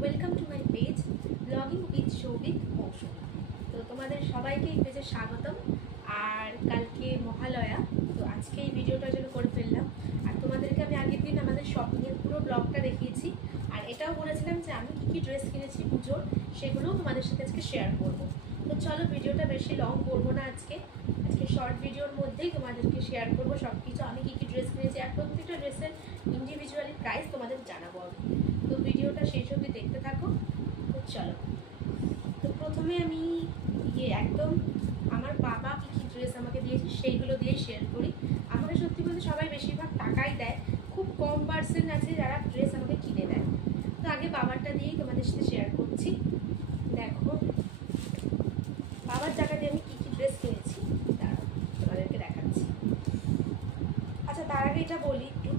Welcome to my page blogging with Souvik Mousumi. তো তোমাদের সবাইকে এই পেজে স্বাগতম। আর কালকে মহালয়া, তো আজকে এই ভিডিওটার জন্য করে ফেললাম। আর তোমাদেরকে আমি আগের দিন আমাদের শপিংয়ের পুরো ব্লগটা দেখিয়েছি, আর এটাও বলেছিলাম যে আমি কী কী ড্রেস কিনেছি পুজোর, সেগুলোও তোমাদের সাথে আজকে শেয়ার করব। তো চলো, ভিডিওটা বেশি লং করবো না, আজকে শর্ট ভিডিওর মধ্যেই তোমাদেরকে শেয়ার করবো সব কিছু, আমি কী কী ড্রেস কিনেছি। আর প্রত্যেকটা ড্রেসের ইন্ডিভিজুয়ালি প্রাইস তোমাদের জানাবো আমি। তো ভিডিওটা শেষ অবধি দেখতে থাকো। তো চলো, তো প্রথমে আমি একদম আমার বাবা কী কী ড্রেস আমাকে দিয়েছে সেইগুলো দিয়ে শেয়ার করি। আমাকে সত্যি বলতে সবাই বেশিরভাগ টাকাই দেয়, খুব কম পার্সেন্ট আছে যারা ড্রেস আমাকে কিনে দেয়। তো আগে বাবারটা দিয়েই তোমাদের সাথে শেয়ার করছি। দেখো বাবার টাকা দিয়ে আমি কী কী ড্রেস কিনেছি তোমাদেরকে দেখাচ্ছি। আচ্ছা, তার আগে এটা বলি একটু,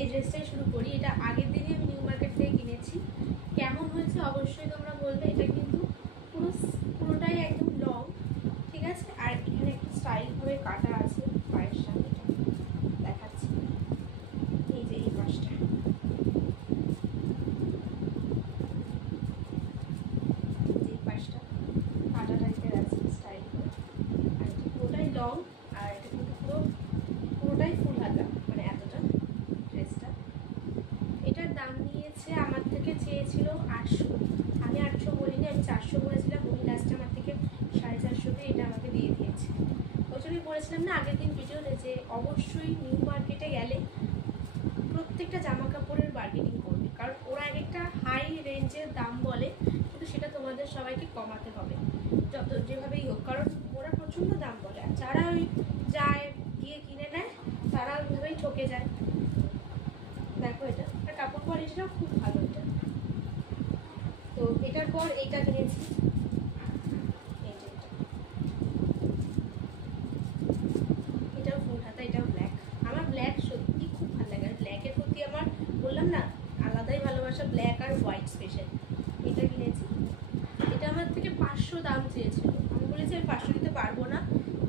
এই ড্রেসটাই শুরু করি। এটা আগের দিনই আমি নিউ মার্কেট থেকে কিনেছি। কেমন হয়েছে অবশ্যই তোমরা বলবে। এটা কিন্তু পুরোটাই একদম লং, ঠিক আছে। আর এখানে একটু স্টাইলভাবে কাটা আছে পায়ের সামনে, দেখাচ্ছি। এই যে এই পাশটা, এই পাশটা কাটা টাইপের আছে স্টাইল করে। আর এটা পুরোটাই লং, আর এটা কিন্তু পুরোটাই ফুল হাতা, মানে এতটা ড্রেসটা। এটার দাম নিয়েছে, আমার থেকে চেয়েছিল 800। আমি 800 বলিনি, আমি 400 বলেছিলাম। উনি লাস্টে আমার থেকে 450 এটা আমাকে দিয়ে দিয়েছে। ওই জন্যই বলেছিলাম না আগের দিন ভিডিওতে যে অবশ্যই নিউ মার্কেটে গেলে প্রত্যেকটা জামা কাপড়ের বার্গেনিং করবে, কারণ ওরা একটা হাই রেঞ্জের দাম বলে, কিন্তু সেটা তোমাদের সবাইকে কমাতে হবে যেভাবেই হোক, কারণ ওরা প্রচণ্ড দাম বলে। আর যারা ওই যায় গিয়ে কিনে নেয় তারা ওইভাবেই ঠকে যায়। দেখো এটা, আর কাপড় কোয়ালিটিটাও খুব ভালো এটা। তো এটার পর এইটা কিনেছি, এটাও ফুল হাতা, এটাও ব্ল্যাক। আমার ব্ল্যাক সত্যি খুব ভালো লাগে, আর ব্ল্যাকের প্রতি আমার বললাম না আলাদাই ভালোবাসা, ব্ল্যাক আর হোয়াইট স্পেশাল। এটা কিনেছি, এটা আমার থেকে 500 দাম চেয়েছিল। আমি বলেছি আমি 500 দিতে পারবো না,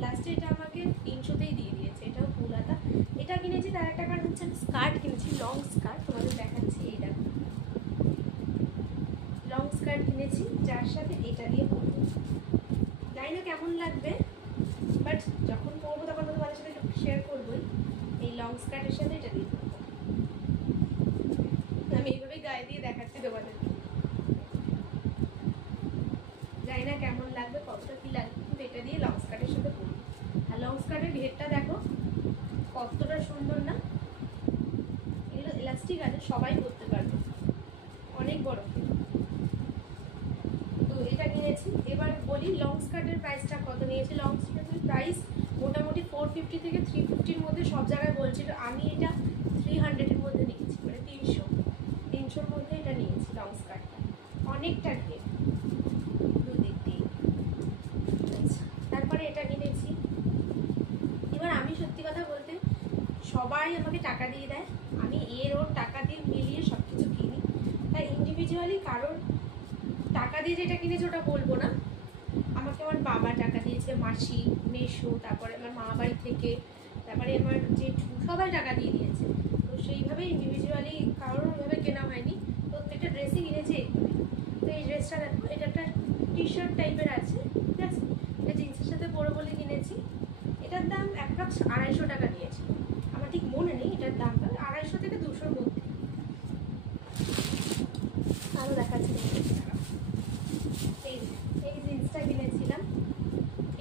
লাস্টে এটা আমাকে 300তেই দিয়ে দিয়েছে। এটাও ফুল হাতা। এটা কিনেছি তার একটা কারণ হচ্ছে আমি স্কার্ট কিনেছি, লং স্কার্ট, তোমাদের দেখাচ্ছি। এই দেখো লং স্কার্ট কিনেছি, যার সাথে এটা দিয়ে পরবো। জানি না কেমন লাগবে, বাট যখন পরবো তখন তো তোমাদের সাথে শেয়ার করবোই। এই লং স্কার্টের সাথে এটা দিয়ে পরবো, আমি এইভাবেই গায়ে দিয়ে দেখাচ্ছি তোমাদেরকে। জানি না কেমন লাগবে, কতটা কি লাগবে, কিন্তু এটা দিয়ে লং স্কার্টের সাথে পরবো। আর লং স্কার্টের ঘেরটা দেখো কতটা সুন্দর না, এগুলো ইলাস্টিক আছে, সবাই পরতে পারবে, অনেক বড়। তো এটা কিনেছি। এবার বলি লং স্কার্টের প্রাইসটা কত নিয়েছি। লং স্কার্টের প্রাইস মোটামুটি 450 থেকে 350-র মধ্যে সব জায়গায় বলছিল। আমি এটা 300-এর মধ্যে নিয়েছি, মানে 300-র মধ্যে এটা নিয়েছি লং স্কার্টটা। অনেকটা ঘের দুদিক দিয়ে। আচ্ছা, তারপরে এটা কিনেছি। এবার আমি সত্যি কথা বলতে সবাই আমাকে টাকা দিয়ে দেয়, আমি এর ওর টাকা দিয়ে মিলিয়ে সব কিছু কিনি। তাই ইন্ডিভিজুয়ালি কারোর টাকা দিয়ে যেটা কিনেছে ওটা বলবো না। আমাকে আমার বাবা টাকা দিয়েছে, মাসি, মেসো, তারপরে আমার মা বাড়ি থেকে, তারপরে আমার জেঠু, সবাই টাকা দিয়ে দিয়েছে। তো সেইভাবে ইন্ডিভিজুয়ালি কারোর ওইভাবে কেনা হয়নি, প্রত্যেকটা ড্রেসই কিনেছে। তো এই ড্রেসটা দেখো, এটা একটা টি শার্ট টাইপের আছে, ঠিক আছে। এটা জিন্সের সাথে পরে বলে কিনেছি। এটার দাম অ্যাপ্রক্স 250 টাকা নিয়েছে, আমার ঠিক মনে নেই এটার দামটা, 250 থেকে 200-র মধ্যে। আরও দেখাচ্ছি। এই জিন্সটা কিনেছিলাম,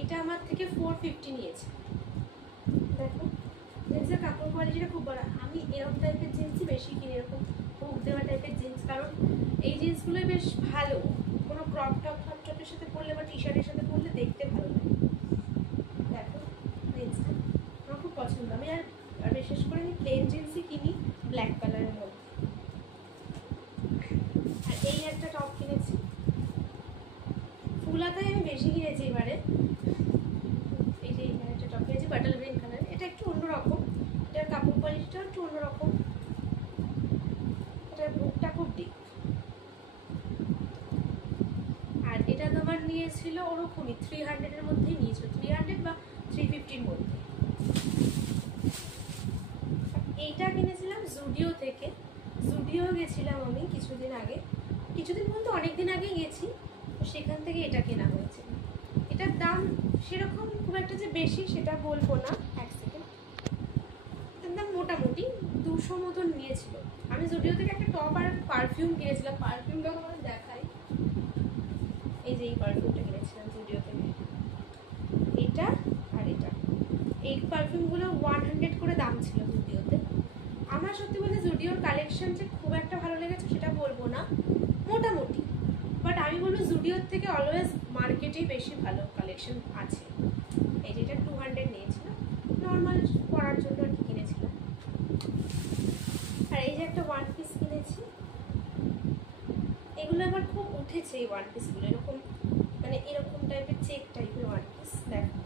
এটা আমার থেকে 450 নিয়েছে। দেখো জিন্সের কাপড় কোয়ালিটিটা খুব ভালো। আমি এরকম টাইপের জিন্সই বেশি কিনি, এরকম হুক দেওয়া টাইপের জিন্স, কারণ এই জিন্সগুলোই বেশ ভালো। কোনো ক্রপ টপের সাথে পরলে বা টি শার্টের সাথে পরলে দেখতে ভালো লাগে। দেখো জিন্সটা আমার খুব পছন্দ। আমি আর বিশেষ করে আমি প্লেন জিন্সই কিনি ব্ল্যাক কালারের মধ্যে। আর এই একটা টপ কিনেছি, ফুল হাতায় আমি বেশি কিনেছি এবারে। এই যে এখানে একটা টপ কিনেছি বাটল গ্রিন কালার, এটা একটু অন্যরকম, এটার কাপড় কোয়ালিটিটাও একটু অন্যরকম, এটার বুকটা খুব ডিপ। আর এটা তোমার নিয়েছিল ওরকমই 300-এর মধ্যেই নিয়েছিল, 300 বা 350-র মধ্যে। এইটা কিনেছিলাম জুডিও থেকে। জুডিও গেছিলাম আমি কিছুদিন আগে, কিছুদিন বলতে অনেকদিন আগেই গেছি, তো সেখান থেকে এটা কেনা হয়েছে। এটার দাম সেরকম খুব একটা যে বেশি সেটা বলবো না, এক সেকেন্ড, এটার দাম মোটামুটি 200 মতন নিয়েছিল। আমি জুডিও থেকে একটা টপ আর পারফিউম কিনেছিলাম, পারফিউমটা তোমাদের দেখাই, এই যে এই পারফিউমটা কিনেছিলাম জুডিও থেকে, এটা আর এটা। এই পারফিউমগুলো 100 করে দাম ছিল জুডিওতে। আমার সত্যি বলতে জুডিওর কালেকশন যে খুব একটা ভালো লেগেছে সেটা বলবো না, মোটামুটি, বাট আমি বলবো জুডিওর থেকে অলওয়েজ মার্কেটেই বেশি ভালো কালেকশন আছে। এই যে এটা 200 নিয়েছিলাম, নর্মাল পরার জন্য আর কি কিনেছিলাম। আর এই যে একটা ওয়ান পিস কিনেছি, এগুলো আমার খুব উঠেছে এই ওয়ান পিসগুলো, এরকম মানে এরকম টাইপের চেক টাইপের ওয়ান পিস। দেখো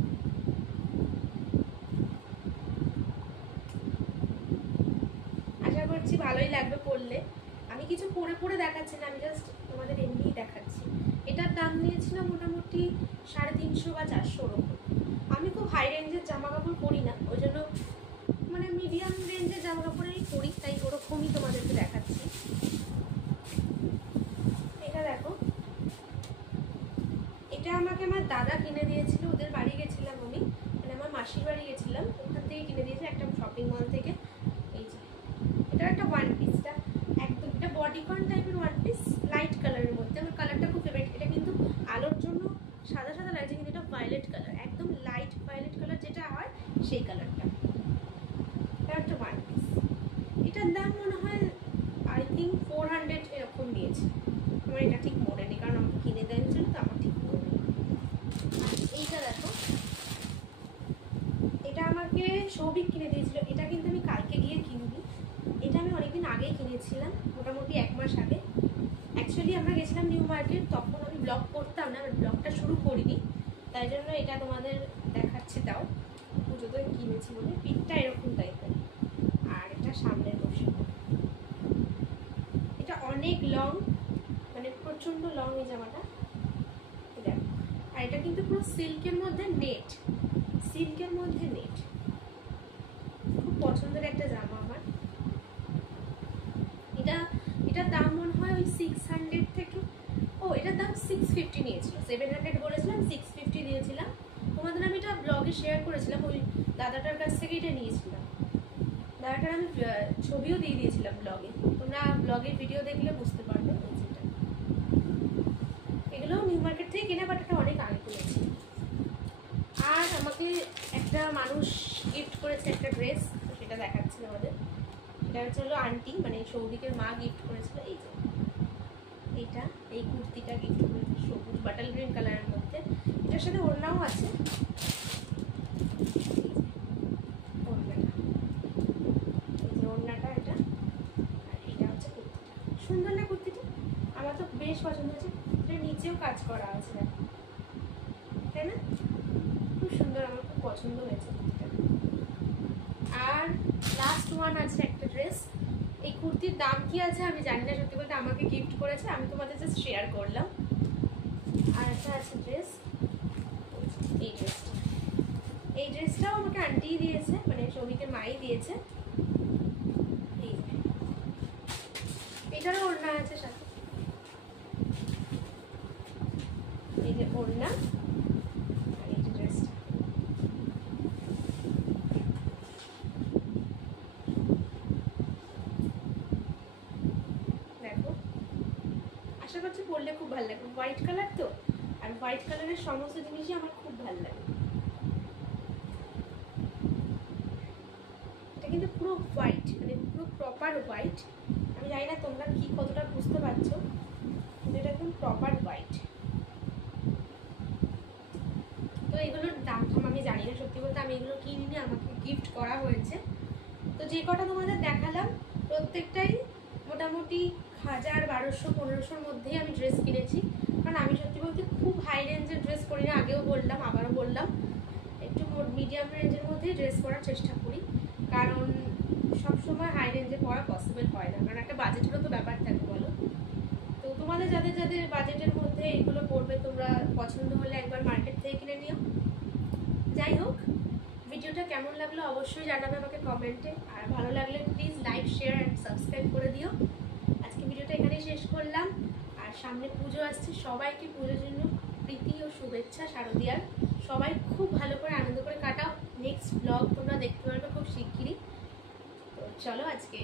আশা করছি ভালোই লাগবে পরলে। আমি কিছু পরে পরে দেখাচ্ছি না, আমি জাস্ট তোমাদের এমনিই দেখাচ্ছি। এটার দাম নিয়েছিল মোটামুটি 350 বা 400 ওরকম। আমি খুব হাই রেঞ্জের জামা কাপড় পরি না, ওই জন্য মানে মিডিয়াম রেঞ্জের জামা কাপড়েরই পরি, তাই ওরকমই তোমাদেরকে দেখাচ্ছি। এটা দেখো, এটা আমাকে আমার দাদা কিনে দিয়েছিল, ওদের বাড়ি গেছিলাম আমি, মানে আমার মাসির বাড়ি গেছিলাম, ওখান থেকে কিনে দিয়েছে একটা শপিং মল থেকে। এই যে এটা একটা ওয়ান পিসটা একদম, এটা বডিকন টাইপের ওয়ান পিস, লাইট কালারের মধ্যে। আমার কালারটা খুব ফেভারিট। এটা কিন্তু আলোর জন্য সাদা সাদা লাগছে, কিন্তু এটা ভায়োলেট কালার, একদম লাইট ভায়োলেট কালার যেটা হয় সেই কালারটা। এটা একটা ওয়ান পিস, এটার দাম মনে হয় আই থিঙ্ক 400 এরকম নিয়েছে। আমার এটা ঠিক মনে নেই, কারণ আমাকে কিনে দেওয়ার জন্য তো আমার ঠিক মনে নেই। এইটা দেখো, এটা আমাকে সৌভিক কিনে দিয়েছিল। এটা কিন্তু আমি কালকে গিয়ে কিনিনি, এটা আমি অনেকদিন আগেই কিনেছিলাম, মোটামুটি 1 মাস আগে। অ্যাকচুয়ালি আমরা গেছিলাম নিউ মার্কেট, তখন আমি ব্লগ করতাম না, আমি ব্লগটা শুরু করিনি, তাই জন্য এটা তোমাদের দেখাচ্ছি। তাও পুজোতে কিনেছি বলে। পিঠটা এরকম টাইপের, আর এটা সামনের বসে, এটা অনেক লং, মানে প্রচণ্ড লং এই জামাটা। দেখো, আর এটা কিন্তু পুরো সিল্কের মধ্যে নেট, সিল্কের মধ্যে নেট, খুব পছন্দের একটা জামা আমার। এটার দাম মনে হয় ওই 600 থেকে, ও এটার দাম 650 নিয়েছিল। 700 বলেছিলাম, 650 দিয়েছিলাম। তোমাদের আমি এটা ব্লগে শেয়ার করেছিলাম, ওই দাদাটার কাছ থেকে এটা নিয়েছিলাম। দাদাটার আমি ছবিও দিয়ে দিয়েছিলাম ব্লগে, তোমরা ব্লগের ভিডিও দেখলে বুঝতে পারবে। যেটা এগুলো নিউ মার্কেট থেকে কেনা, বাট এটা অনেক আগে কিনেছি। আর আমাকে একটা মানুষ গিফট করেছে একটা ড্রেস, সেটা দেখাচ্ছি আমাদের। সেটা হচ্ছে হলো আন্টি, মানে সৌভিকের মা গিফট করেছিল। এই যে এইটা, এই কুর্তিটা গিফট করেছে, সবুজ বাটাল গ্রিন কালারের মধ্যে। এটার সাথে ওড়নাও আছে, ওড়নাটা এটা, আর এটা হচ্ছে কুর্তিটা। সুন্দর না কুর্তিটা? আমার তো বেশ পছন্দ হয়েছে। এটার নিচেও কাজ করা আছে, তাই না? খুব সুন্দর, আমার খুব পছন্দ হয়েছে কুর্তিটা। আর লাস্ট ওয়ান আছে একটা ড্রেস। এই কুর্তির দাম কি আছে আমি জানি না, সত্যি বলতে আমাকে গিফট করেছে, আমি তোমাদের জাস্ট শেয়ার করলাম। আর একটা আছে ড্রেস, এই ড্রেসটা, এই ড্রেসটাও আমাকে আন্টিই দিয়েছে, মানে সৌভিকের মাই দিয়েছে। এই এটারও ওড়না আছে সাথে, এই যে ওড়না, আর এই যে ড্রেসটা। দেখো, আশা করছি পরলে খুব ভালো লাগবে। হোয়াইট কালার তো, আর হোয়াইট কালারের সমস্ত জিনিসই আমার খুব ভালো লাগে। এটা কিন্তু পুরো হোয়াইট, মানে পুরো প্রপার হোয়াইট। আমি জানি না তোমরা কি কতটা বুঝতে পারছো, কিন্তু এটা একদম প্রপার হোয়াইট। তো এগুলোর দাম ঠাম আমি জানি না, সত্যি বলতে আমি এগুলো কিনিনি, আমাকে গিফট করা হয়েছে। তো যে কটা তোমাদের দেখালাম প্রত্যেকটাই মোটামুটি 1000, 1200, 1500-র মধ্যেই আমি ড্রেস কিনেছি। কারণ আমি সত্যি বলতে খুব হাই রেঞ্জের ড্রেস পরি না, আগেও বললাম আবারও বললাম, একটু মিডিয়াম রেঞ্জের মধ্যেই ড্রেস পরার চেষ্টা করি। কারণ সবসময় হাই রেঞ্জে পরা পসিবল হয় না, কারণ একটা বাজেটেরও তো ব্যাপার থাকে, বলো। তো তোমাদের যাদের যাদের বাজেটের মধ্যে এগুলো পড়বে, তোমরা পছন্দ হলে একবার মার্কেট থেকে কিনে নিও। যাই হোক, ভিডিওটা কেমন লাগলো অবশ্যই জানাবে আমাকে কমেন্টে। আর ভালো লাগলে please like, share and subscribe করে দিও। করলাম। আর সামনে পুজো আসছে, সবাইকে পুজোর জন্য প্রীতি ও শুভেচ্ছা শারদীয়ার। সবাই খুব ভালো করে আনন্দ করে কাটাও। নেক্সট ব্লগ তোমরা দেখতে পারবে খুব শিগগিরই। তো চলো আজকে